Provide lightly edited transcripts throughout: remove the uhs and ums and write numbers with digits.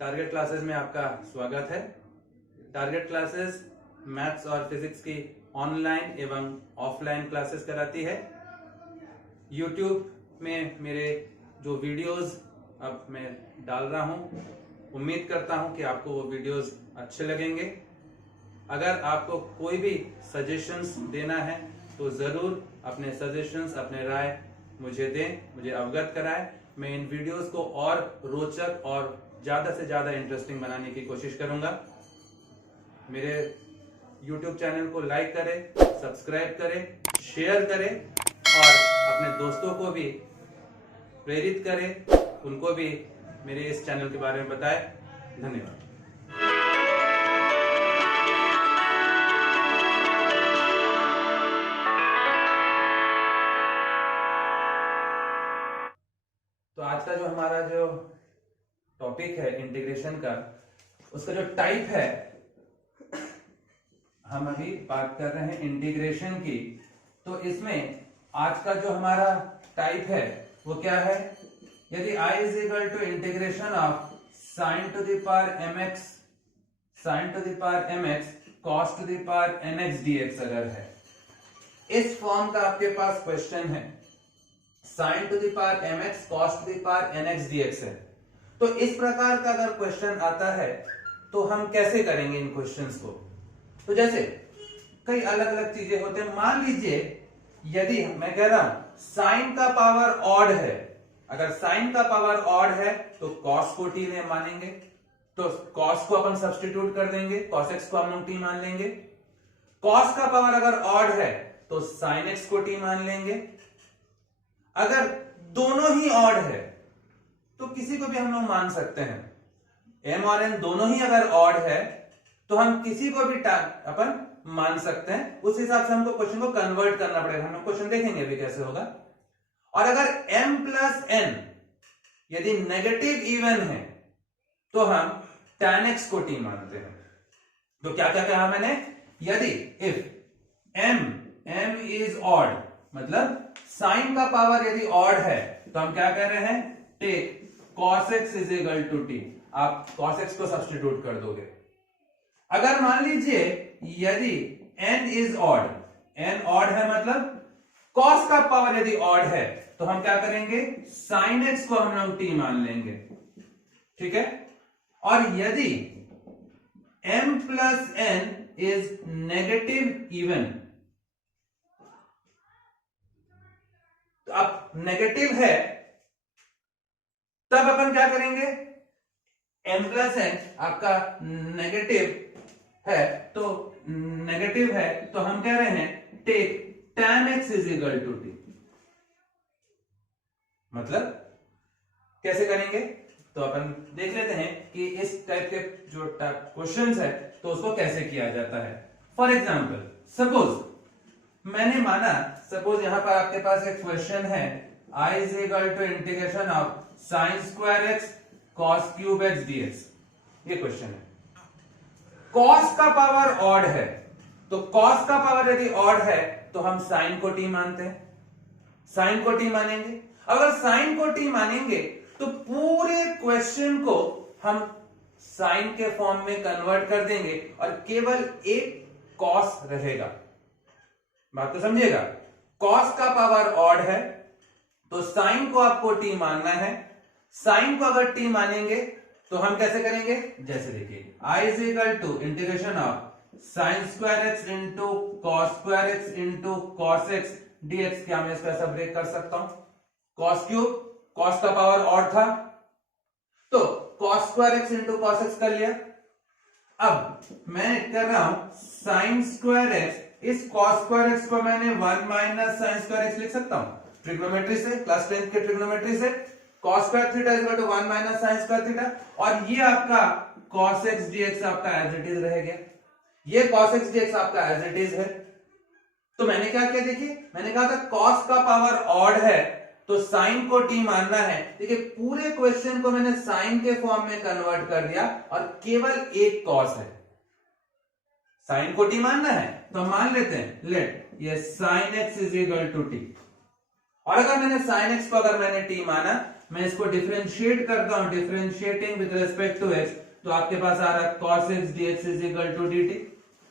Target classes में आपका स्वागत है। टारगेट क्लासेस मैथ्स और फिजिक्स की ऑनलाइन एवं ऑफलाइन क्लासेस कराती है। यूट्यूब में मेरे जो वीडियोस अब मैं डाल रहा हूं, उम्मीद करता हूं कि आपको वो वीडियोस अच्छे लगेंगे। अगर आपको कोई भी सजेशंस देना है तो जरूर अपने सजेशंस, अपने राय मुझे दें, मुझे अवगत कराएं। मैं इन वीडियोस को और रोचक और ज्यादा से ज्यादा इंटरेस्टिंग बनाने की कोशिश करूंगा। मेरे YouTube चैनल को लाइक करें, सब्सक्राइब करें, शेयर करें और अपने दोस्तों को भी प्रेरित करें, उनको भी मेरे इस चैनल के बारे में बताएं। धन्यवाद। तो आज का जो हमारा जो टॉपिक है इंटीग्रेशन का, उसका जो टाइप है, हम अभी बात कर रहे हैं इंटीग्रेशन की। तो इसमें आज का जो हमारा टाइप है वो क्या है? यदि I is equal to integration of sine to the power mx cos to the power nx dx अगर है, इस फॉर्म का आपके पास क्वेश्चन है, sine to the power mx cos to the power nx dx है, तो इस प्रकार का अगर क्वेश्चन आता है तो हम कैसे करेंगे इन क्वेश्चंस को? तो जैसे कई अलग अलग चीजें होते हैं। मान लीजिए यदि मैं कह रहा हूं साइन का पावर ऑड है, अगर साइन का पावर ऑड है तो कॉस को टी में मानेंगे, तो कॉस को अपन सब्स्टिट्यूट कर देंगे, कॉस एक्स को हम लोग टी मान लेंगे। कॉस का पावर अगर ऑड है तो साइन एक्स को टी मान लेंगे। अगर दोनों ही ऑड है तो किसी को भी हम लोग मान सकते हैं। m और n दोनों ही अगर ऑड है तो हम किसी को भी अपन मान सकते हैं। उस हिसाब से हमको क्वेश्चन को कन्वर्ट करना पड़ेगा। हम लोग क्वेश्चन देखेंगे अभी कैसे होगा। और अगर m प्लस n यदि नेगेटिव इवन है तो हम tan x को t मानते हैं। तो क्या क्या कहा मैंने? यदि इफ m इज ऑड, मतलब साइन का पावर यदि ऑड है तो हम क्या कह रहे हैं? Take cos x is equal to t. आप cos x को सब्स्टिट्यूट कर दोगे। अगर मान लीजिए यदि n is odd, n odd है मतलब cos का पावर यदि ऑड है तो हम क्या करेंगे? sin x को हम लोग t मान लेंगे। ठीक है। और यदि m plus n is negative even, तो अब नेगेटिव है तब अपन क्या करेंगे? m प्लस n आपका नेगेटिव है तो हम कह रहे हैं take tan x is equal to t. मतलब कैसे करेंगे? तो अपन देख लेते हैं कि इस टाइप के जो क्वेश्चंस है तो उसको कैसे किया जाता है। फॉर एग्जांपल, सपोज मैंने माना, सपोज यहां पर आपके पास एक क्वेश्चन है, I is equal to integration of sine square x cos cube x dx। ये क्वेश्चन है। कॉस का पावर ऑड है तो कॉस का पावर यदि ऑड है तो हम साइन को टी मानते हैं, साइन को टी मानेंगे। अगर साइन को टी मानेंगे तो पूरे क्वेश्चन को हम साइन के फॉर्म में कन्वर्ट कर देंगे और केवल एक कॉस रहेगा। बात तो समझिएगा। कॉस का पावर ऑड है तो साइन को आपको टी मानना है। साइन को अगर टी मानेंगे तो हम कैसे करेंगे? जैसे देखिए, I is equal to integration of sine square x into cos square x into cos x dx। क्या मैं इसको ऐसा ब्रेक कर सकता हूं? कॉस क्यूब, कॉस का पावर ऑड था तो cos square x into cos x कर लिया। अब मैं कर रहा हूं साइन स्क्वायर एक्स, इस कॉस स्क्वायर एक्स को मैंने 1 माइनस साइन स्क्वायर एक्स लिख सकता हूं ट्रिग्नोमेट्री से, क्लास 10 के ट्रिग्नोमेट्री से। cos square theta is equal to 1 minus sine square theta, और ये आपका cos x dx आपका एज इट इज रह गया। ये cos x dx आपका एज इट इज है। तो मैंने क्या किया? देखिए, मैंने कहा था cos का पावर ऑड है तो साइन को t मानना है। देखिए, पूरे क्वेश्चन को मैंने साइन के फॉर्म में कन्वर्ट कर दिया और केवल एक cos है। साइन को t मानना है तो हम मान लेते हैं, लेट ये sin x is equal to t. और अगर मैंने sin x को अगर मैंने t माना मैं इसको डिफरेंशिएट करता हूं, differentiating with respect to x, तो आपके पास आ रहा है cos x dx is equal to dt।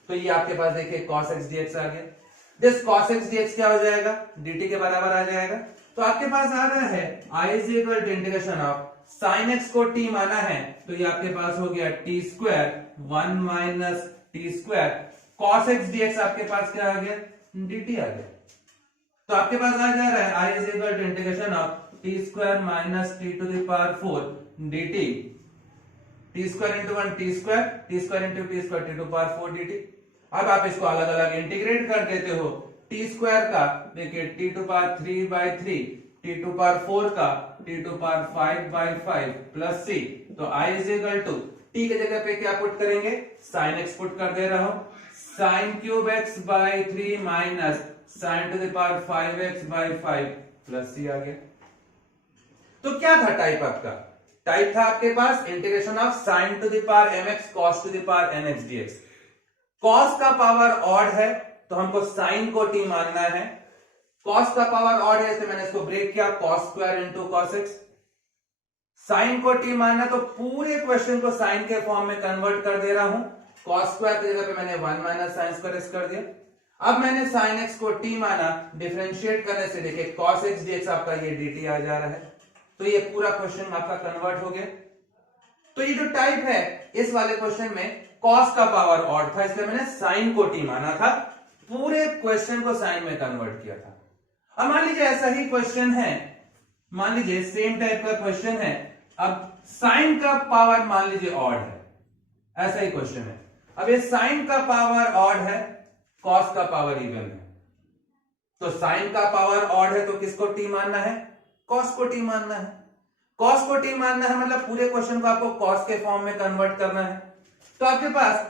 तो ये आपके पास देखिए cos x dx आ गया। दिस cos x dx क्या हो जाएगा, dt के बराबर आ जाएगा। तो आपके पास आ रहा है I is equal to integration of sin x को t माना है, तो ये आपके पास हो गया t square 1 minus T square cos x dx आपके पास क्या आ गया, dt आ गया। तो आपके पास आ जा रहा है I is equal to integration of T square minus T to the power 4 dt, t square into 1 t square, t square into T square t to power 4 dt। अब आप इसको अलग अलग इंटीग्रेट कर देते हो, टी स्क्वायर का देखिए t to power 3/3, t to power 4 का t to power 5/5 plus C. तो I is equal to t के जगह पे क्या पुट करेंगे, साइन एक्स पुट कर दे रहा हूं, sine cube X by 3 minus sine to the power 5x/5 plus C आ गया। तो क्या था टाइप आपका, टाइप था आपके पास integration of sine to the power mx cos to the power nx dx। cos का पावर ऑड है तो हमको साइन को t मानना है, cos का पावर ऑड है तो मैंने इसको ब्रेक किया cos square into cos x। Sine को t मानना तो पूरे क्वेश्चन को साइन के फॉर्म में कन्वर्ट कर दे रहा हूं, cos स्क्वायर की जगह पे मैंने 1 माइनस साइन स्क्वायर x कर दिया। अब मैंने sin x को t माना, डिफरेंशिएट करने से देखिए cos x dx आपका ये dt आ जा रहा है, तो ये पूरा क्वेश्चन आपका कन्वर्ट हो गया। तो ये जो टाइप है इस वाले क्वेश्चन में cos का पावर ऑड था, इसलिए मैंने sin को t माना था, पूरे क्वेश्चन को sin में कन्वर्ट किया था। अब मान लीजिए ऐसा ही क्वेश्चन है, मान लीजिए सेम टाइप का क्वेश्चन है, अब sin का पावर मान लीजिए ऑड है, ऐसा ही क्वेश्चन है। अब ये sin का पावर ऑड है, cos का पावर इवन है, तो sin का पावर ऑड है तो किसको t मानना है, cos को t मानना है। cos को t मानना है मतलब पूरे क्वेश्चन को आपको cos के फॉर्म में कन्वर्ट करना है। तो आपके पास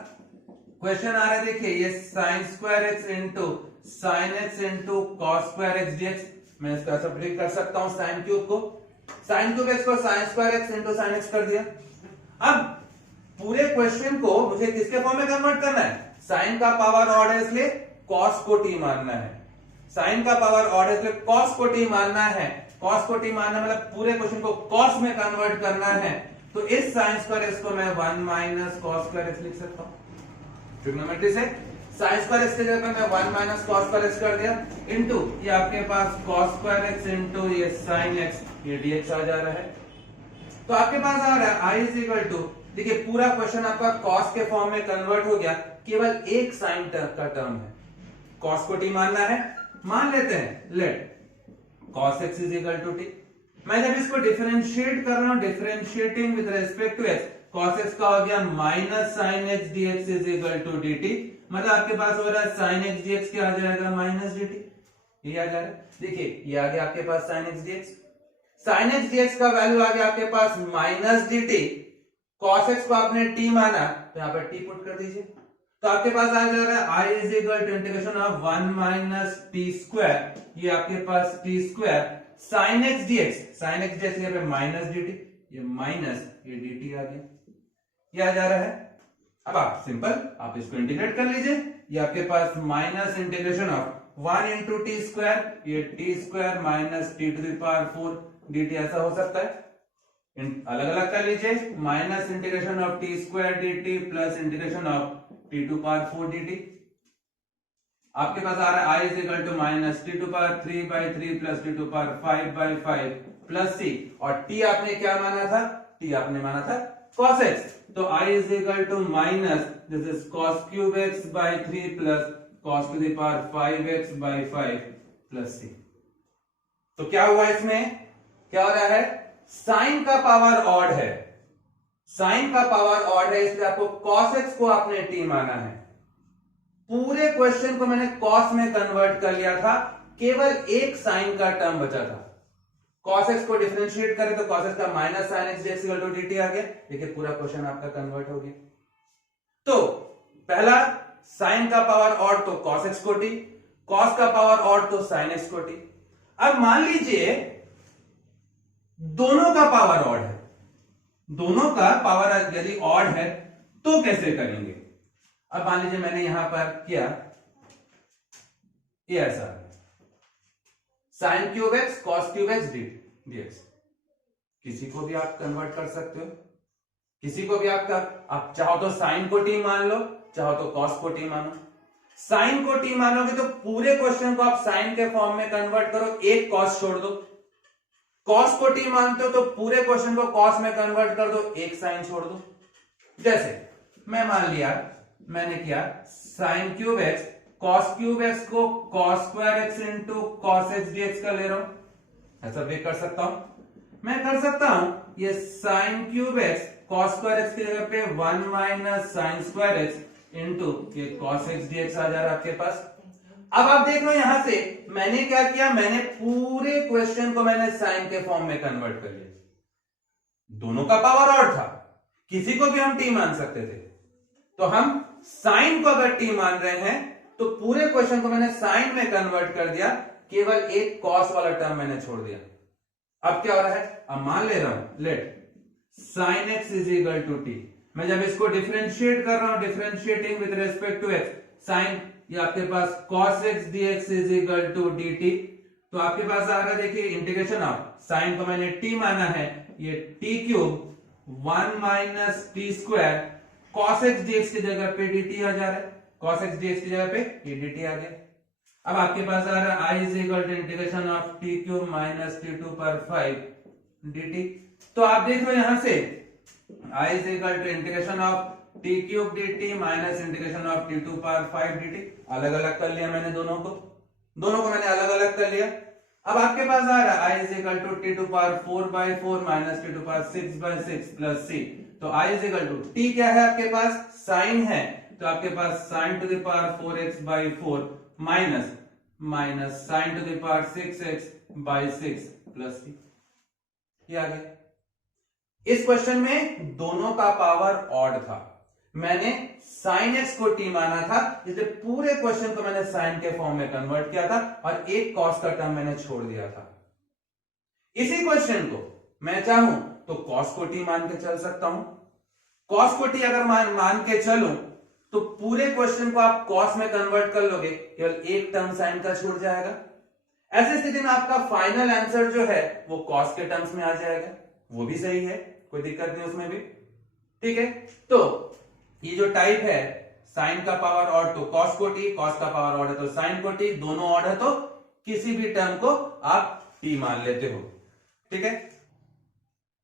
क्वेश्चन आ रहा है, देखिए ये sin square x into sine x into cos square x dx, मैं इसका ऐसा ब्रेक कर सकता हूं, साइन क्यूब को साइन क्यूब एक्स को sign square x into sine x कर दिया। अब पूरे क्वेश्चन को मुझे किसके फॉर्म में कन्वर्ट करना है, साइन का पावर ऑड है इसलिए cos को t मानना है, साइन का पावर ऑड है इसलिए cos को t मानना है, cos को t मानना मतलब पूरे क्वेश्चन को cos में कन्वर्ट करना है। तो इस साइन स्क्वायर एक्स को मैं 1 माइनस कॉस स्क्वायर एक्स लिख सकता हूं, ट्रिग्नोमेट्री से साइन स्क्वायर एक्स की जगह पे मैं 1 माइनस कॉस स्क्वायर एक्स कर दिया, इनटू ये आपके पास cos स्क्वायर एक्स इनटू ये sin x, ये dx आ जा रहा है। तो आपके पास आ रहा है I इज इक्वल टू, देखिए पूरा क्वेश्चन आपका cos के फॉर्म में कन्वर्ट हो गया, केवल एक साइन का टर्म है, cos को t मानना है, मान लेते हैं, let cos x is equal to t। मैं जब इसको डिफरेंशिएट कर रहा हूं, differentiating with respect to x, cos x का हो गया minus sine x dx is equal to dt, मतलब आपके पास हो रहा है साइन x dx क्या आ जाएगा, माइनस dt, ये आ जा रहा है। देखिए ये आ गया आपके पास sine x dx, sine x dx का वैल्यू आ गया आपके पास माइनस dt, cos x को आपने t माना तो यहाँ पर t पुट कर दीजिए, तो आपके पास आ जा रहा है I is equal to integration of 1 minus T square, ये आपके पास T square sine x dx, sine x dx यहाँ पे माइनस dt, ये माइनस ये dt आ गया, ये आ जा रहा है। अब आप सिंपल आप इसको इंटीग्रेट कर लीजिए, ये आपके पास minus integration of 1 into T square, ये T square minus T to the power 4 dt, ऐसा हो सकता है, अलग अलग कर लीजिए, minus integration of T square dt plus integration of T to power 4 dt। आपके पास आ रहा है I is equal to minus T to power 3/3 plus T to power 5/5 plus C, और t आपने क्या माना था, t आपने माना था cos x, तो I is equal to minus this is cos cube x by 3 plus cos to the power 5x/5 plus C. तो क्या हुआ इसमें, क्या हो रहा है, साइन का पावर ऑड है, साइन का पावर ऑड है इसलिए आपको cos x को आपने t माना है, पूरे क्वेश्चन को मैंने cos में कन्वर्ट कर लिया था, केवल एक साइन का टर्म बचा था, cos x को डिफरेंशिएट करें तो cos x का minus sine x dx equal to dt आ गया, देखिए पूरा क्वेश्चन आपका कन्वर्ट हो गया। तो पहला साइन का पावर ऑड तो cos x को t, cos का पावर ऑड तो sin x को t। अब मान लीजिए दोनों का पावर ऑड है, दोनों का पावर यदि ऑड है तो कैसे करेंगे। अब मान लीजिए मैंने यहां पर किया, ये ऐसा sign cube X cos cube x dx, किसी को भी आप कन्वर्ट कर सकते हो, किसी को भी आप चाहो तो साइन को टी मान लो, चाहो तो कॉस को टी मानो। साइन को टी मानोगे तो पूरे क्वेश्चन को आप साइन के फॉर्म में कन्वर्ट करो, एक कॉस छोड़ दो। कॉस को टी मानते हो तो पूरे क्वेश्चन को कॉस में कन्वर्ट कर दो, एक साइन छोड़ दो। जैसे मैं मान लिया, मैंने किया sine cube X, cos cube X को cos square x into cos X DX का ले रहा हूं, ऐसा भी कर सकता हूं। मैं कर सकता हूं ये sign cube X cos square x की जगह पे 1 minus sine square x into ये कॉस एक्स डीएक्स आ जा रहा है आपके पास। अब आप देख लो यहां से मैंने क्या किया, मैंने पूरे क्वेश्चन को मैंने साइन के फॉर्म में कन्वर्ट कर लिया। दोनों का पावर और था, किसी को भी हम टी मान सकते थे, तो हम साइन को अगर टी मान रहे हैं तो पूरे क्वेश्चन को मैंने साइन में कन्वर्ट कर दिया, केवल एक कॉस वाला टर्म मैंने छोड़ दिया। अब क्या हो रहा है, अब मान ले रहा हूं let sine x is equal to t. मैं जब इसको डिफरेंशिएट कर रहा हूं, differentiating with respect to x, sine ये आपके पास cos x dx is equal to dt, तो आपके पास आ रहा है देखिए इंटीग्रेशन ऑफ साइन को मैंने t माना है, ये t cube 1 minus T square cos x dx की जगह पे dt आ जा रहा है, cos x dx की जगह पे ये dt आ गया। अब आपके पास आ रहा है i is equal to integration of t cube minus T to पर 5 dt। तो आप देख लो यहां से i is equal to integration of t cube dt minus integration of T to power 5 dt। अलग अलग कर लिया मैंने दोनों को मैंने अलग अलग कर लिया। अब आपके पास आ रहा है i is equal to T to power 4/4 minus T to power 6/6 plus c। तो i is equal to t क्या है आपके पास, साइन है, तो आपके पास sine to the power 4x/4 minus sine to the power 6x/6 plus c। ये आ गया। इस क्वेश्चन में दोनों का पावर ऑड था, मैंने साइन एक्स को टी माना था, इसलिए पूरे क्वेश्चन को मैंने साइन के फॉर्म में कन्वर्ट किया था और एक कॉस का टर्म मैंने छोड़ दिया था। इसी क्वेश्चन को मैं चाहूं तो कॉस को टी मान के चल सकता हूं। कॉस को टी अगर मान के चलूं तो पूरे क्वेश्चन को आप कॉस में कन्वर्ट कर लोगे, केवल एक टर्म साइन का छूट जाएगा। ऐसी स्थिति में आपका फाइनल आंसर जो है वो कॉस के टर्म्स में आ जाएगा, वो भी सही है, कोई दिक्कत नहीं उसमें भी, ठीक है। तो ये जो टाइप है साइन का पावर ऑड तो कॉस को टी, कॉस का पावर ऑड है तो साइन को टी, दोनों ऑड है तो किसी भी टर्म को आप टी मान लेते हो, ठीक है।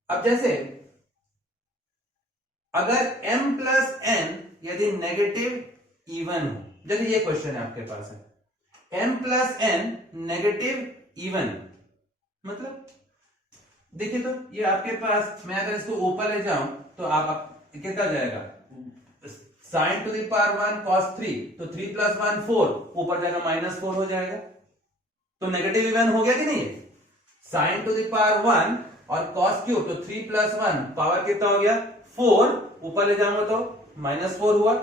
अब जैसे अगर m प्लस n यदि नेगेटिव इवन हो, जैसे ये क्वेश्चन है आपके पास है m plus n negative even, मतलब देखिए तो ये आपके पास, मैं अगर इसको ऊपर ले जाऊं तो आप कितना जाएगा, sign to the power 1 cos 3, तो 3 प्लस 1 4, ऊपर जाएगा -4 हो जाएगा, तो नेगेटिव इवन हो गया कि नहीं। साइन टू द पावर 1 और cos क्यूब, तो 3 प्लस 1 पावर कितना हो गया 4, ऊपर ले जाऊंगा तो -4 हुआ,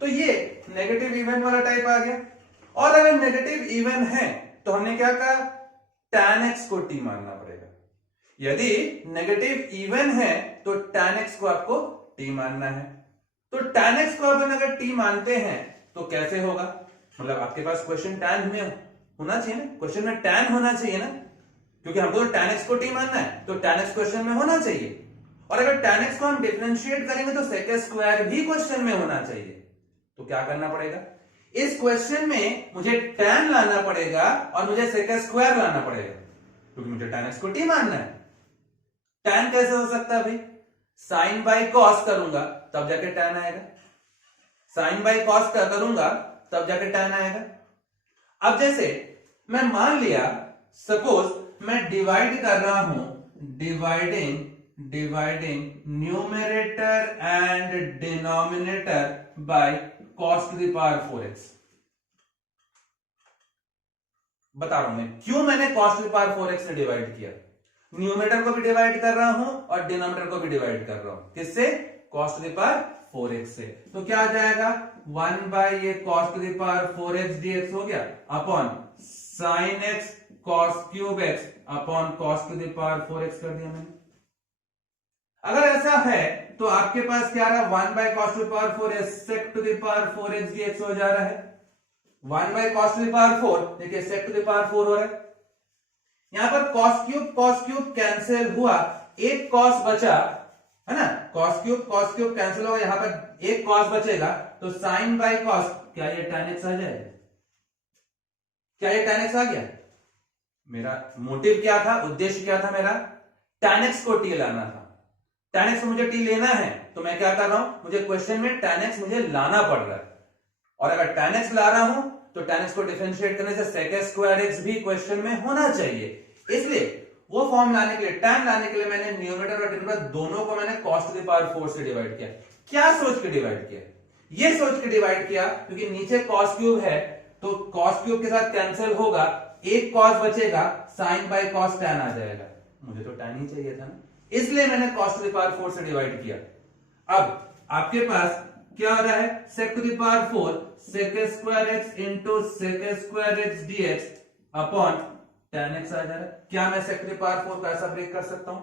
तो ये नेगेटिव इवन वाला टाइप आ गया। और अगर नेगेटिव इवन है तो हमने क्या कहा, tan x को t मानना पड़ेगा। यदि नेगेटिव इवन है तो tan x को आपको t मानना है। तो tan x को अपन अगर t मानते हैं तो कैसे होगा, मतलब आपके पास क्वेश्चन tan में होना चाहिए ना, क्वेश्चन में tan होना चाहिए ना, क्योंकि हमको तो tan x को t मानना है, तो tan x क्वेश्चन में होना चाहिए। और अगर tan x को हम डिफरेंशिएट करेंगे तो sec स्क्वायर भी क्वेश्चन में होना चाहिए। तो क्या करना पड़ेगा, इस क्वेश्चन में मुझे tan लाना पड़ेगा और मुझे sec स्क्वायर लाना पड़ेगा, क्योंकि मुझे tan x को t मानना है। tan कैसे हो सकता है भाई, साइन बाई कॉस करूंगा तब जाके tan आएगा, साइन बाई कॉस करूंगा तब जाके tan आएगा। अब जैसे मैं मान लिया, सपोज मैं डिवाइड कर रहा हूं, dividing numerator and denominator by cos to the power 4x। बता रहा हूं मैं क्यों मैंने cos to the power 4x से डिवाइड किया, न्यूमरेटर को भी डिवाइड कर रहा हूं और डिनोमिनेटर को भी डिवाइड कर रहा हूं, किससे, cos to the power 4x से। तो क्या आ जाएगा, 1 बाय ये cos to the power 4x dx हो गया upon sin x cos cube x upon cos to the power 4x कर दिया मैंने। अगर ऐसा है तो आपके पास क्या रहा, 1 by cos to the power 4x sec to the power 4x dx हो जा रहा है। 1 by cos to the power 4, देखिए sec टू द पावर 4 हो रहा है। यहां पर cos क्यूब कैंसिल हुआ, एक cos बचा, है ना, cos क्यूब कैंसिल होगा, यहां पर एक cos बचेगा, तो sin बाय cos, क्या ये tan x आ जाएगा? क्या ये tan x आ गया? मेरा मोटिव क्या था, उद्देश्य क्या था मेरा? tan x को t लाना था। tan x को मुझे t लेना है, तो मैं क्या कर रहा हूं, मुझे क्वेश्चन में tan x मुझे लाना पड़ रहा है, और अगर tan x ला रहा हूं तो tan x को डिफरेंशिएट करने से sec स्क्वायर x भी क्वेश्चन में होना चाहिए। इसलिए वो फॉर्म लाने के लिए, tan लाने के लिए मैंने न्यूमरेटर और डिनोमिनेटर दोनों को मैंने cos टू द पावर 4 से डिवाइड किया। क्या सोच के डिवाइड किया? ये सोच के डिवाइड किया क्योंकि नीचे cos क्यूब है, तो cos क्यूब के साथ कैंसिल होगा, एक cos बचेगा, sin बाय cos tan आ जाएगा। मुझे तो tan ही चाहिए था ना, इसलिए मैंने cos टू द पावर 4 से डिवाइड किया। अब आपके पास क्या हो रहा है, sec to the power 4 sec square x into sec square x dx upon tan x आ जा रहा है। क्या मैं sec टू द पावर 4 का ऐसा ब्रेक कर सकता हूं?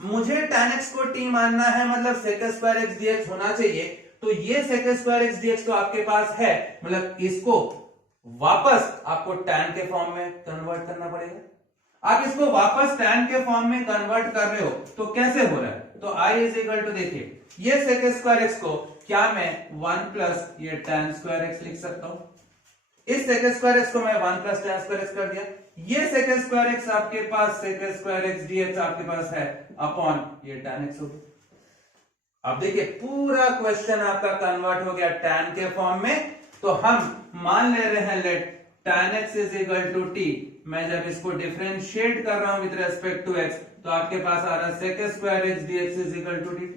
मुझे tan x को t मानना है, मतलब sec स्क्वायर x dx होना चाहिए, तो ये sec स्क्वायर x dx तो आपके पास है, मतलब इसको वापस आपको tan के फॉर्म में कन्वर्ट करना पड़ेगा। आप इसको वापस tan के फॉर्म में कन्वर्ट कर रहे हो, तो कैसे हो रहा है? तो I इज इक्वल टू, देखिए ये sec स्क्वायर x को क्या मैं 1 प्लस ये tan स्क्वायर x लिख सकता हूं? इस sec स्क्वायर x को मैं 1 प्लस tan स्क्वायर x कर दिया। ये sec स्क्वायर x आपके पास sec स्क्वायर x dx आपके पास है अपॉन ये tan x हो गया। अब देखिए पूरा क्वेश्चन आपका कन्वर्ट हो गया tan के फॉर्म में। तो हम मान ले रहे हैं let tan x is equal to t, मैं जब इसको डिफरेंशिएट कर रहा हूं विद रेस्पेक्ट टू x, तो आपके पास आ रहा है sec square x dx is equal to dt।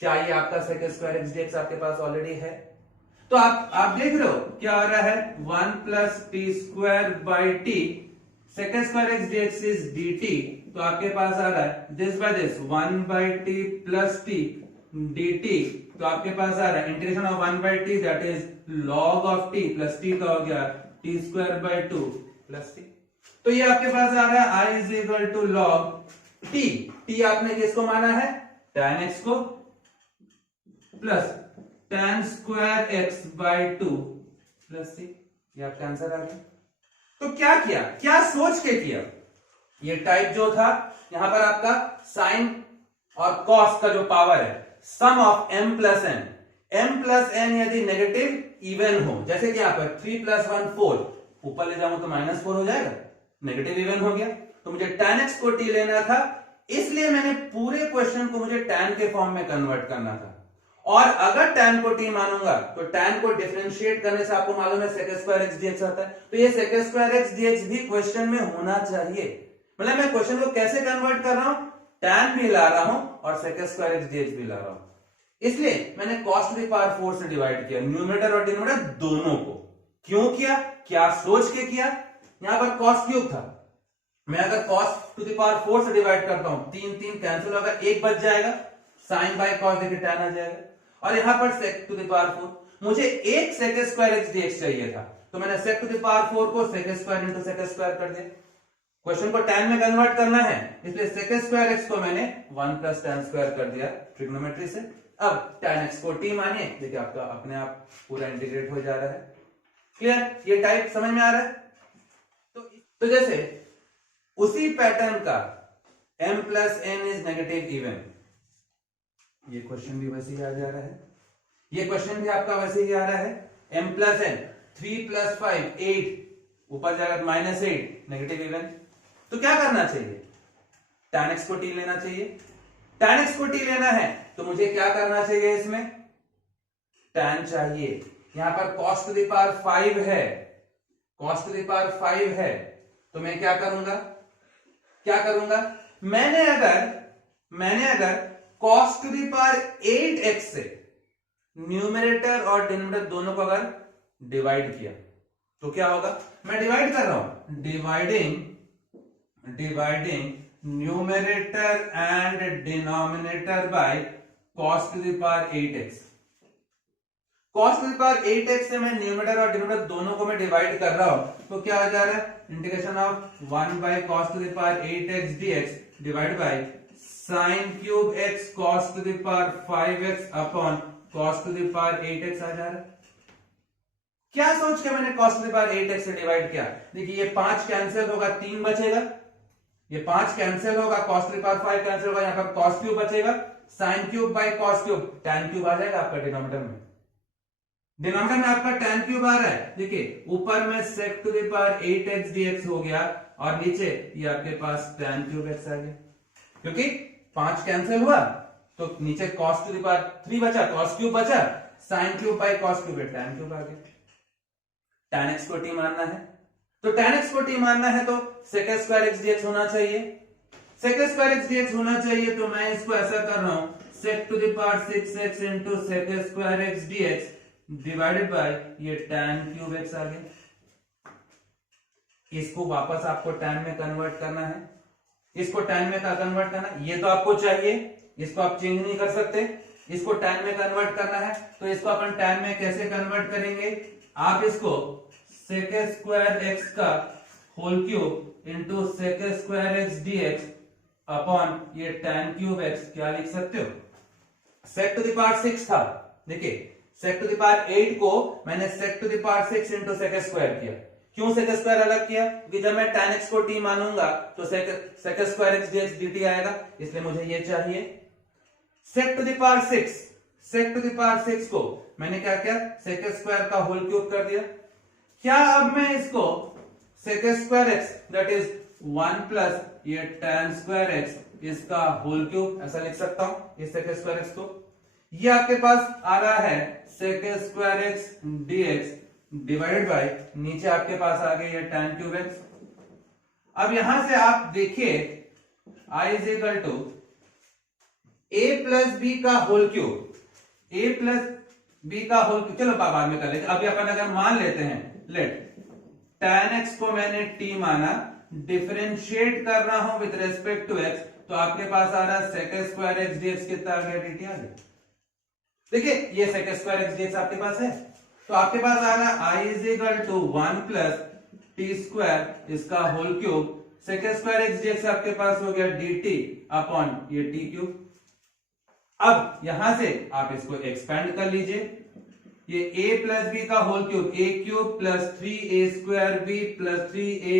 क्या ये आपका sec स्क्वायर x dx आपके पास ऑलरेडी है? तो आप देख रहे हो क्या आ रहा है, 1 plus T square by t, sec square x dx is dt, तो आपके पास आ रहा है this by this 1 by t plus t dt, तो आपके पास आ रहा है integration of 1 by t that is log of t plus t का हो गया t square by 2 plus t. तो ये आपके पास आ रहा है I is equal to log T, T आपने किसको माना है, tan x को, plus tan square x by 2 plus C, ये आपका आंसर आ गया। तो क्या किया, क्या सोच के किया? ये टाइप जो था, यहां पर आपका साइन और कॉस का जो पावर है, सम ऑफ m प्लस n यदि नेगेटिव इवन हो, जैसे कि यहां पर 3 प्लस 1 4, ऊपर ले जाऊं तो -4 हो जाएगा, नेगेटिव इवन हो गया, तो मुझे tan x को t लेना था, इसलिए मैंने पूरे क्वेश्चन को मुझे tan के फॉर्म में कन्वर्ट करना था। और अगर tan को t मानूंगा तो tan को डिफरेंशिएट करने से आपको मालूम है sec स्क्वायर x dx आता है, तो ये sec स्क्वायर x dx भी क्वेश्चन में होना चाहिए। मतलब मैं क्वेश्चन को कैसे कन्वर्ट कर रहा हूं, tan भी ला रहा हूं और sec स्क्वायर x dx भी ला रहा हूं, इसलिए मैंने cos टू द पावर 4 से डिवाइड किया, न्यूमरेटर और डिनोमिनेटर दोनों को। क्यों किया, क्या सोच के किया? यहां पर cos क्यूब था, मैं अगर cos टू द पावर 4 से डिवाइड करता हूं, 3 कैंसिल होगा, एक बच जाएगा, sin बाय cos देखिए tan आ जाएगा, और यहां पर sec टू द पावर 4, मुझे एक sec स्क्वायर x dx चाहिए था, तो मैंने sec टू द पावर 4 को sec square into sec square कर दिया। क्वेश्चन को tan में कन्वर्ट करना है, इसलिए sec स्क्वायर x को मैंने 1 प्लस tan स्क्वायर कर दिया ट्रिग्नोमेट्री से। अब tan x को t मानिए, देखिए आपका अपने आप पूरा इंटीग्रेट हो जा रहा है। क्लियर, ये टाइप समझ में आ रहा है? तो जैसे उसी पैटर्न का m plus n is negative even, ये क्वेश्चन भी वैसे ही आ जा रहा है, ये क्वेश्चन भी आपका वैसे ही आ रहा है, m प्लस n 3 प्लस 5 8, ऊपर जाएगा -8 नेगेटिव इवन। तो क्या करना चाहिए, tan x को t लेना चाहिए। tan x को t लेना है तो मुझे क्या करना चाहिए, इसमें tan चाहिए, यहां पर cos टू द पावर 5 है, cos टू द पावर 5 है, तो मैं क्या करूंगा, मैंने अगर cos to the power 8x से न्यूमरेटर और डिनोमिनेटर दोनों को अगर डिवाइड किया तो क्या होगा, मैं डिवाइड कर रहा हूं, dividing numerator and denominator by cos to the power 8x। cos to the power 8x से मैं न्यूमरेटर और डिनोमिनेटर दोनों को मैं डिवाइड कर रहा हूं, तो क्या हो जा रहा है, integration of 1 by cos to the power 8x dx divide by sin cube x cos to the power 5x upon cos to the power 8x आ जा रहा है। क्या सोच के मैंने cos to the power 8x से डिवाइड किया? देखिए ये 5 कैंसिल होगा, 3 बचेगा, ये 5 कैंसिल होगा, cos to the power 5 cancel होगा, यहां पर cos क्यूब बचेगा, sin cube by cos cube, tan cube आ जाएगा आपका डिनोमिनेटर में। डिनोमिनेटर में आपका tan क्यूब आ रहा है, देखिए ऊपर में sec to the power 8x dx हो गया और नीचे ये आपके पास tan क्यूब x आ गया, क्योंकि 5 कैंसिल हुआ तो नीचे cos टू द पावर 3 बचा, cos क्यूब बचा, sin cube by cos cube, tan cube आ गया। tan x को t मानना है, तो tan x को t मानना है तो sec स्क्वायर x dx होना चाहिए, sec स्क्वायर x dx होना चाहिए, तो मैं इसको ऐसा कर रहा हूं sec to the power 6x into sec square x dx divided by ये tan क्यूब x आ गया। इसको वापस आपको tan में कन्वर्ट करना है, इसको tan में कन्वर्ट करना, ये तो आपको चाहिए, इसको आप चेंज नहीं कर सकते, इसको tan में कन्वर्ट करना है, तो इसको अपन tan में कैसे कन्वर्ट करेंगे? आप इसको sec स्क्वायर x का whole cube into sec square x dx upon ये tan क्यूब x क्या लिख सकते हो? sec टू द पावर 6 था, देखिए sec टू द पावर 8 को मैंने sec to the power 6 into sec square किया। क्यों sec स्क्वायर अलग किया? क्योंकि जब मैं tan x को t मानूंगा तो sec square x dx dt आएगा, इसलिए मुझे ये चाहिए। sec to the power 6, sec to the power 6 को मैंने क्या किया? sec स्क्वायर का होल क्यूब कर दिया। क्या अब मैं इसको sec square x that is 1 plus ये tan स्क्वायर x इसका होल क्यूब ऐसा लिख सकता हूं, इस sec स्क्वायर x को, ये आपके पास आ रहा है sec square x dx divided bye नीचे आपके पास आ गया ये tan क्यूब x। अब यहां से आप देखिए I is equal to a plus B का whole cube, a plus B का होल क्यूब, चलो बाद में कर लेते, अभी अपन अगर मान लेते हैं लेट tan x को मैंने t माना, डिफरेंशिएट कर रहा हूं विद रेस्पेक्ट टू x, तो आपके पास आ रहा है sec स्क्वायर x dx कितना आ गया? dt आ गया। देखिए ये sec स्क्वायर x dx आपके पास है, तो आपके पास आ रहा है I is equal to 1 plus T square इसका whole cube, sec square x dx आपके पास हो गया dt अपॉन ये t क्यूब। अब यहां से आप इसको एक्सपेंड कर लीजिए, ये a प्लस बी का whole cube, a cube plus 3a square b plus 3a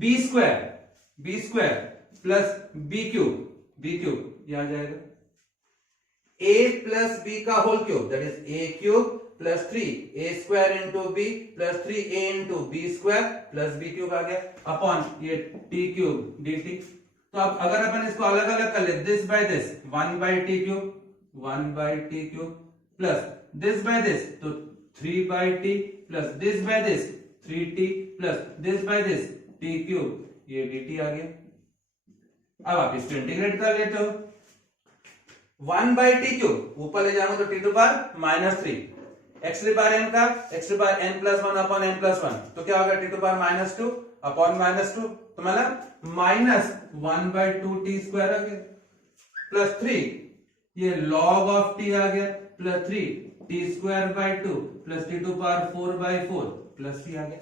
b square plus b cube ये आ जाएगा। a प्लस b का whole cube that is a cube plus 3a square into b plus 3a into b square plus b cube आ गया upon ये t cube dt। तो अब अगर अपन इसको अलग अलग कर ले, this by this 1 by t cube plus this by this तो 3 by t plus this by this 3t plus this by this t cube, ये dt आ गया। अब आप इसको इंटीग्रेट कर लेते हो, 1 बाय टी क्यूब ऊपर ले जाऊंगा तो t to power minus 3, x to power n का x to power n plus 1 upon n plus 1, तो क्या होगा? t to power minus 2 upon minus 2, तो मतलब माइनस 1 बाय 2t स्क्वायर आ गया प्लस 3 ये log ऑफ t आ गया plus 3 t square by 2 plus t to power 4 by 4 plus t आ गया।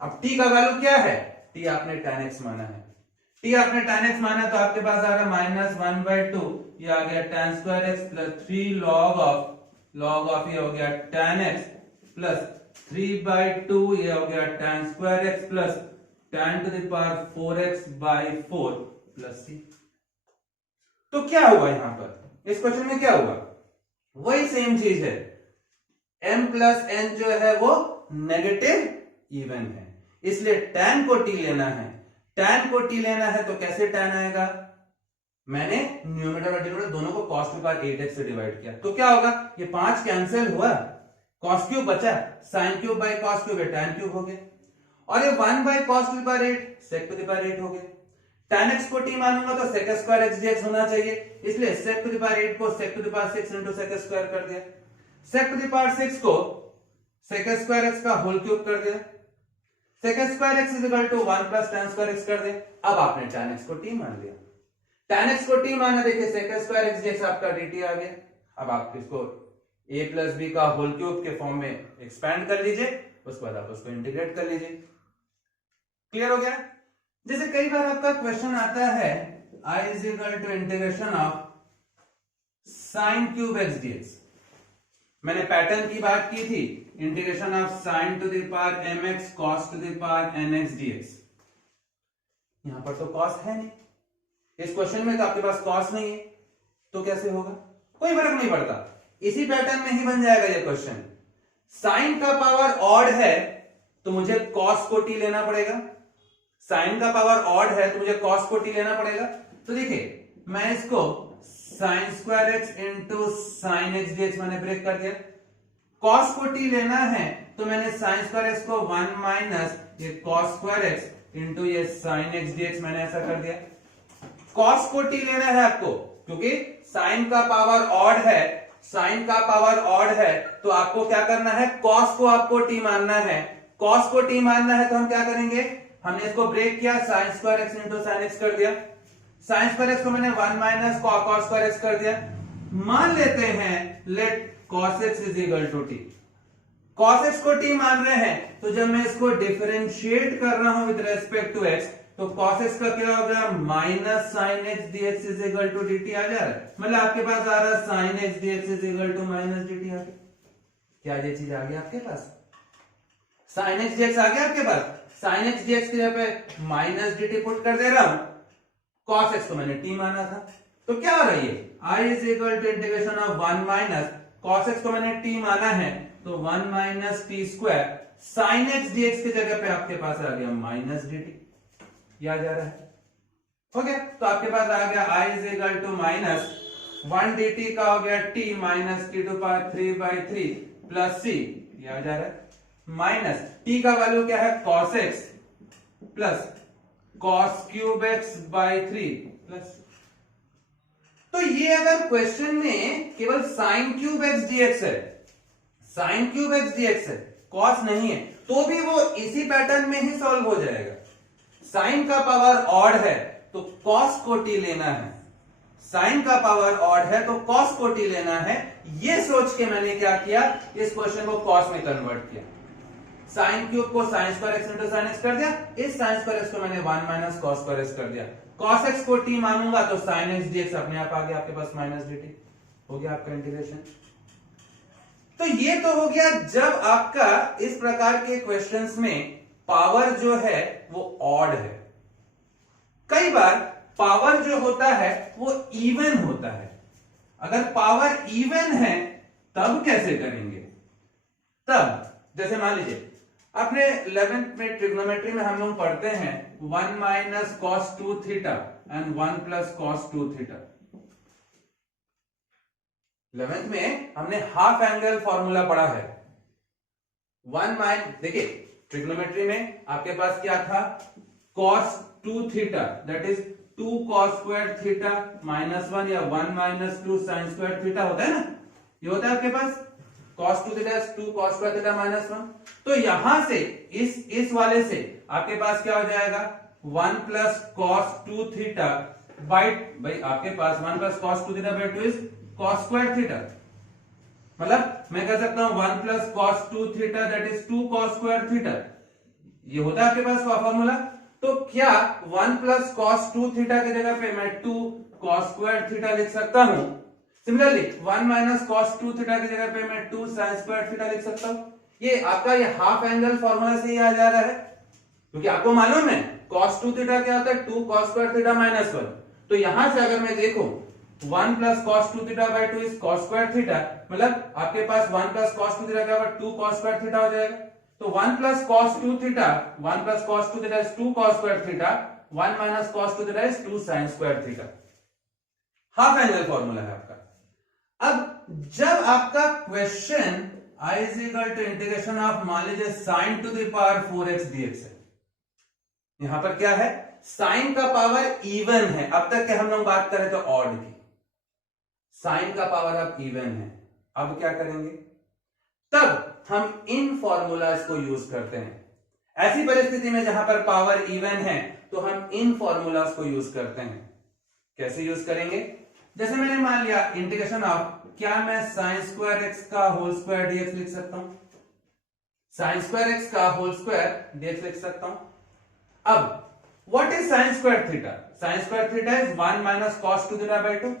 अब t का वैल्यू क्या है? t आपने tan x माना है, t आपने tan x माना तो आपके पास आ रहा है माइनस 1 बाय 2, ये आ गया tan square x plus 3 log of ये हो गया tan x प्लस 3 बाय 2 ये हो गया tan square x plus tan to the power 4x by 4 plus c। तो क्या हुआ यहां पर? इस क्वेश्चन में क्या हुआ? वही सेम चीज है, m प्लस n जो है वो नेगेटिव इवन है, इसलिए tan को t लेना है। tan को t लेना है तो कैसे tan आएगा? मैंने न्यूमरेटर और डिनोमिनेटर दोनों को cos टू पावर 8x से डिवाइड किया, तो क्या होगा? ये 5 कैंसिल हुआ, cos क्यूब बचा, sin cube by cos cube tan cube हो गया, और ये 1 by cos to power 8 sec to power 8 हो गया। tan x को t मानूंगा तो sec स्क्वायर x dx होना चाहिए, इसलिए sec टू पावर 8 को sec to power 6 into sec square कर दिया, sec टू पावर 6 को sec स्क्वायर x का होल क्यूब कर दिया, sec square x is equal to 1 plus tan square x कर दिया। अब आपने tan x को t मान लिया, tan x को t माना, देखिए sec स्क्वायर x dx आपका dt आ गया। अब आप इसको a प्लस बी का होल क्यूब के फॉर्म में एक्सपैंड कर लीजिए, उसके बाद आप उसको इंटीग्रेट कर लीजिए। क्लियर हो गया? जैसे कई बार आपका क्वेश्चन आता है I is equal to integration of sine cube x dx। मैंने पैटर्न की बात की थी integration of sine to the power mx cos to the power nx dx। यहां पर तो cos है नहीं, इस क्वेश्चन में तो आपके पास cos नहीं है, तो कैसे होगा? कोई फर्क नहीं पड़ता, इसी पैटर्न में ही बन जाएगा ये क्वेश्चन। साइन का पावर ऑड है तो मुझे cos को t लेना पड़ेगा, साइन का पावर ऑड है तो मुझे cos को t लेना पड़ेगा। तो देखिए मैं इसको sine square x into sine x d x मैंने ब्रेक कर दिया। cos को t लेना है तो मैंने साइन स्क्वायर एक्स को 1 माइनस ये cos स्क्वायर एक्स इंटू ये साइन एक्स डीएक्स मैंने ऐसा कर दिया। cos को t लेना है आपको, क्योंकि साइन का पावर ऑड है, साइन का पावर ऑड है तो आपको क्या करना है, cos को आपको t मानना है। cos को t मानना है तो हम क्या करेंगे, हमने इसको ब्रेक किया, sine square x into sine x कर दिया। साइन स्क्वायर एक्स को मैंने 1 माइनस cos स्क्वायर एक्स कर दिया। मान लेते हैं let cos x is equal to t। cos x को t मान रहे हैं तो जब मैं इसको डिफरेंशिएट कर रहा हूं विद रेस्पेक्ट टू x तो cos x का क्या हो गया, minus sine x dx is equal to dt आ जा रहा है। मतलब आपके पास आ रहा है sine x dx is equal to minus dt आ गया। क्या ये चीज आ गई आपके पास? साइन एक्स dx आ गया आपके पास। साइन एक्स dx की जगह पे माइनस dt पुट कर दे रहा हूं, cos x को मैंने t माना था, तो क्या हो रही है, I is equal to integration of 1 minus cos x को मैंने t माना है तो 1 minus T square sine x dx की जगह पे आपके पास आ गया माइनस dt। यह आ जा रहा है, हो गया। तो आपके पास आ गया I is equal to minus 1 dt का हो गया t minus T to power 3/3 plus c, यह आ जा रहा है। माइनस t का वैल्यू क्या है, cos x plus cos cube x by 3 plus. तो ये अगर क्वेश्चन में केवल साइन क्यूब एक्स dx है, साइन क्यूब एक्स dx है, cos नहीं है, तो भी वो इसी पैटर्न में ही सॉल्व हो जाएगा। साइन का पावर ऑड है तो cos को t लेना है, साइन का पावर ऑड है तो cos को t लेना है। ये सोच के मैंने क्या किया, इस क्वेश्चन को cos में कन्वर्ट किया। साइन क्यूब को sign square x into sine x कर दिया, इस साइन स्क्वायर एक्स को मैंने 1 माइनस cos स्क्वायर एक्स कर दिया। cos x को t मानूंगा तो sin x dx अपने आप आ गया आपके पास माइनस dt, हो गया आपका इंटीग्रेशन। तो ये तो हो गया जब आपका इस प्रकार के क्वेश्चंस में पावर जो है वो ऑड है। कई बार पावर जो होता है वो इवन होता है। अगर पावर इवन है तब कैसे करेंगे, तब जैसे मान लीजिए आपने 11th में ट्रिग्नोमेट्री में हम लोग पढ़ते हैं 1 minus cos 2 theta and 1 plus cos 2 theta. 11th में हमने हाफ एंगल फॉर्मूला पढ़ा है। 1 माइनस, देखिए ट्रिग्नोमेट्री में आपके पास क्या था, cos 2 theta that is 2 cos square theta minus 1 या 1 माइनस 2 साइन स्क्वायर थीटा होता है ना, ये होता है आपके पास cos 2 theta 2 cos square theta minus 1। तो यहां से इस वाले से आपके पास क्या हो जाएगा, 1 प्लस cos 2 थीटा बाई भाई आपके पास 1 plus cos 2 theta by 2 is cos square theta. मतलब मैं कह सकता हूं 1 plus cos 2 theta that is 2 cos square theta, ये होता है आपके पास फॉर्मूला। तो क्या 1 प्लस cos 2 थीटा की जगह पे मैं 2 cos स्क्वायर थीटा लिख सकता हूं। सिमिलरली 1 माइनस cos 2 थीटा की जगह पे मैं 2 sin स्क्वायर थीटा लिख सकता हूं। ये आपका ये हाफ एंगल फॉर्मूला से ही आ जा रहा है, क्योंकि आपको मालूम है cos 2 थीटा क्या होता है, 2 cos स्क्वायर थीटा माइनस 1। तो यहां से अगर मैं देखूं 1 plus cos 2 theta by 2 is cos square theta, मतलब आपके पास 1 प्लस cos 2 थीटा क्या होगा, 2 cos स्क्वायर थीटा हो जाएगा। तो 1 plus cos 2 theta 1 plus cos 2 theta is 2 cos square theta, 1 minus cos 2 theta is 2 sin square theta. Half angle formula है आपका। अब जब आपका question I is equal to integration of मान लीजिए sine to the power 4x dx है, यहां पर क्या है, साइन का पावर इवन है। अब तक के हम लोग बात करें तो ऑड की, साइन का पावर अब इवन है। अब क्या करेंगे, तब हम इन फॉर्मूलाज को यूज करते हैं। ऐसी परिस्थिति में जहां पर पावर इवन है तो हम इन फॉर्मूलाज को यूज करते हैं। कैसे यूज करेंगे, जैसे मैंने मान लिया इंटीग्रेशन ऑफ, क्या मैं साइन स्क्वायर एक्स का होल स्क्वायर डीएक्स लिख सकता हूं, साइन स्क्वायर एक्स का होल स्क्वायर डीएक्स लिख सकता हूं। अब what is sine square theta, sign square theta is 1 minus cos 2 theta by 2।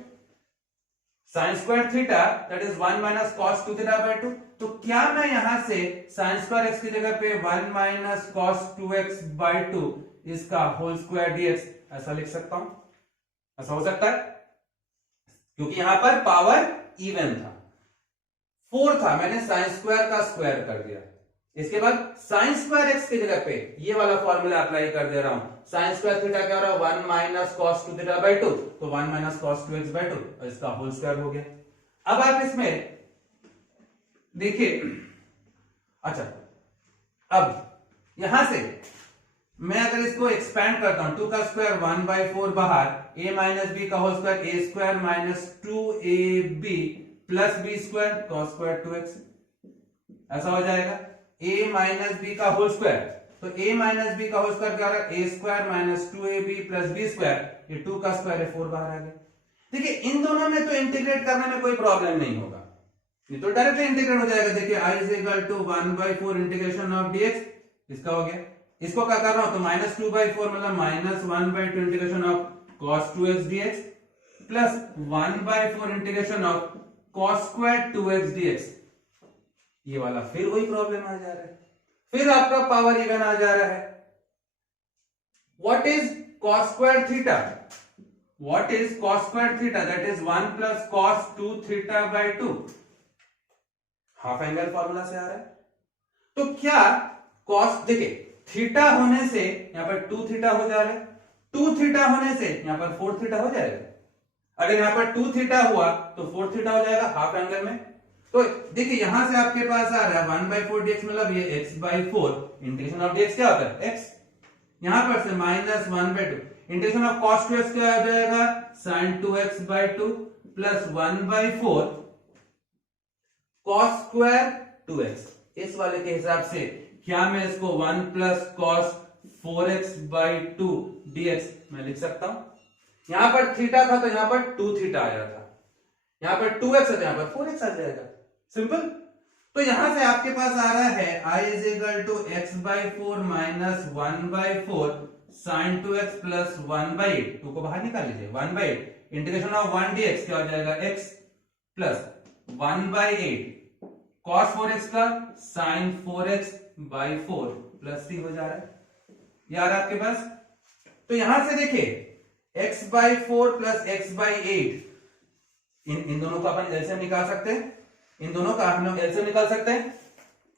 Sign square theta that is 1 minus cos 2 theta by 2। तो क्या मैं यहां से साइन स्क्वायर एक्स की जगह पे 1 माइनस कॉस 2x बाय 2 इसका होल स्क्वायर dx ऐसा लिख सकता हूं? ऐसा हो सकता है, क्योंकि यहां पर पावर इवन था, 4 था, मैंने साइन स्क्वायर का स्क्वायर कर दिया। इसके बाद साइन स्क्वायर एक्स की जगह पे ये वाला फॉर्मूला अप्लाई कर दे रहा हूं। साइन स्क्वायर थीटा क्या हो रहा है? 1 माइनस कॉस 2 थीटा बाय 2, तो 1 माइनस कॉस 2x बाय 2 और इसका होल स्क्वायर हो गया। अब आप इसमें देखिए, अच्छा अब यहां से मैं अगर इसको एक्सपैंड करता हूं, 2 का स्क्वायर 1/4 बाहर, a माइनस बी का whole square a square minus 2ab plus b square cos square 2x, ऐसा हो जाएगा। a माइनस बी का होल स्क्वायर, तो a माइनस बी का होल स्क्वायर क्या हो रहा है? a square minus 2ab plus b square, ये 2 का स्क्वायर है 4 बाहर आ गया। देखिए इन दोनों में तो इंटीग्रेट करने में कोई प्रॉब्लम नहीं होगा, ये तो डायरेक्टली इंटीग्रेट हो जाएगा। देखिए i is equal to 1/4 integration of dx, इसका हो गया। इसको क्या कर रहा हूं? तो माइनस 2/4 मतलब minus 1/2 integration of cos 2x dx plus 1/4 integration of cos square 2x dx। ये वाला फिर वही प्रॉब्लम आ जा रहा है, फिर आपका पावर इवन आ जा रहा है। What is cos square theta? What is cos square theta? That is 1 plus cos 2 theta by 2, half angle formula से आ रहा है। तो क्या cos, देखिए थीटा होने से यहां पर 2 थीटा हो जा रहा है, 2 थीटा होने से यहां पर 4 थीटा हो जाएगा। अगर यहां पर 2 थीटा हुआ तो 4 थीटा हो जाएगा हाफ एंगल में। तो देखिए यहां से आपके पास आ रहा है 1/4 dx, मतलब ये x/4 इंटीग्रेशन ऑफ dx क्या होता है? x। यहां पर से minus 1/2 integration of cos 2x क्या हो जाएगा? sin 2x/2 plus 1/4 cos square 2x। इस वाले के हिसाब से क्या मैं इसको 1 प्लस cos 4x/2 dx मैं लिख सकता हूं? यहां पर थीटा था तो यहां पर 2 थीटा आया था, यहां पर 2x है तो यहां पर 4x आ जाएगा, सिंपल। तो यहां से आपके पास आ रहा है i is equal to x/4 minus 1/4 sin 2x plus 1/8, 2 को बाहर निकाल लीजिए, 1/8 इंटीग्रेशन ऑफ 1 dx क्या हो जाएगा? x प्लस 1/8 cos 4x का sin 4x/4 प्लस c हो जा रहा है, यार आपके पास। तो यहां से देखिए x/4 प्लस x/8, इन दोनों को अपन एलसीएम निकाल सकते हैं, इन दोनों का हम लोग एलसीएम निकाल सकते हैं,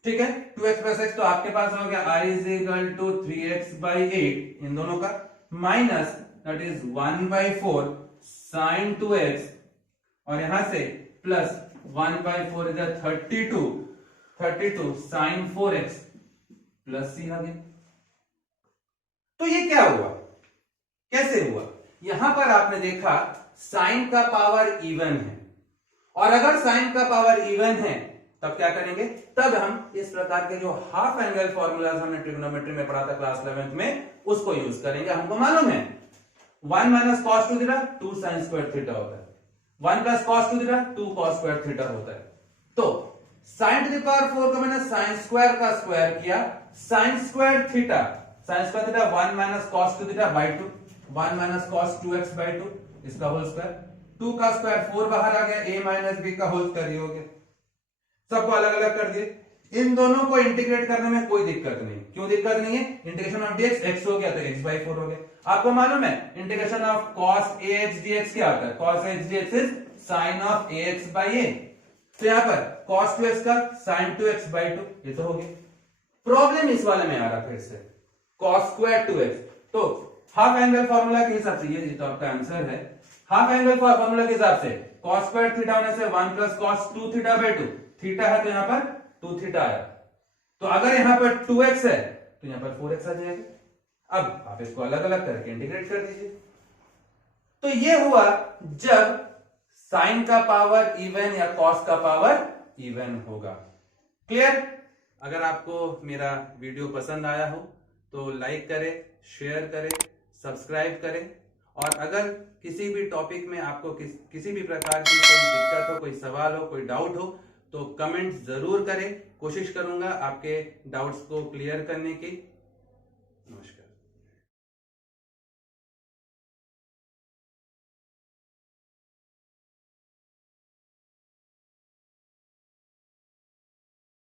ठीक है। 2x प्लस x तो आपके पास हो गया i is equal to 3x/8 इन दोनों का, minus that is 1/4 sin 2x और यहां से प्लस 1/4 इधर 32 sin 4x प्लस c आ गया। तो ये क्या हुआ, कैसे हुआ? यहां पर आपने देखा साइन का पावर इवन है, और अगर साइन का पावर इवन है तब क्या करेंगे? तब हम इस प्रकार के जो हाफ एंगल फॉर्मूलाज हमने ट्रिग्नोमेट्री में पढ़ा था क्लास 11th में, उसको यूज करेंगे। हमको मालूम है 1 minus cos 2 theta 2 sign square theta होता है, 1 plus cos 2 theta 2 cos square theta होता है। तो साइन टू द पावर 4 को मैंने साइन स्क्वायर का स्क्वायर किया, sine square theta 1 minus cos 2 theta by 2, 1 minus cos 2x by 2 इसका होल स्क्वायर, 2 का स्क्वायर 4 बाहर आ गया, a माइनस बी का होल स्क्वायर हो गया। सबको अलग अलग कर दिए। इन दोनों को इंटीग्रेट करने में कोई दिक्कत नहीं, क्यों दिक्कत नहीं है? इंटीग्रेशन ऑफ dx x हो गया तो x/4 हो गया। आपको मालूम है integration of cos ax dx क्या होता है? cos ax dx is sin of ax by a। तो यहां पर cos 2x का sin 2x/2 ये तो हो गया। प्रॉब्लम इस वाले में आ रहा फिर से cos स्क्वायर 2x, तो हाफ एंगल फॉर्मूला के हिसाब से ये तो आपका आंसर है। हाफ एंगल फॉर्मूला के हिसाब से cos स्क्वायर थीटा होने से 1 plus cos 2 theta by 2, theta है तो यहां पर 2 थीटा आया, तो अगर यहां पर 2x है तो यहां पर 4x आ जाएगा। अब आप इसको अलग अलग करके इंटीग्रेट कर दीजिए। तो ये हुआ जब साइन का पावर इवन या कॉस का पावर इवन होगा। क्लियर? अगर आपको मेरा वीडियो पसंद आया हो तो लाइक करें, शेयर करें, सब्सक्राइब करें, और अगर किसी भी टॉपिक में आपको किसी भी प्रकार की कोई दिक्कत हो, कोई सवाल हो, कोई डाउट हो तो कमेंट जरूर करें। कोशिश करूंगा आपके डाउट्स को क्लियर करने की। नमस्कार।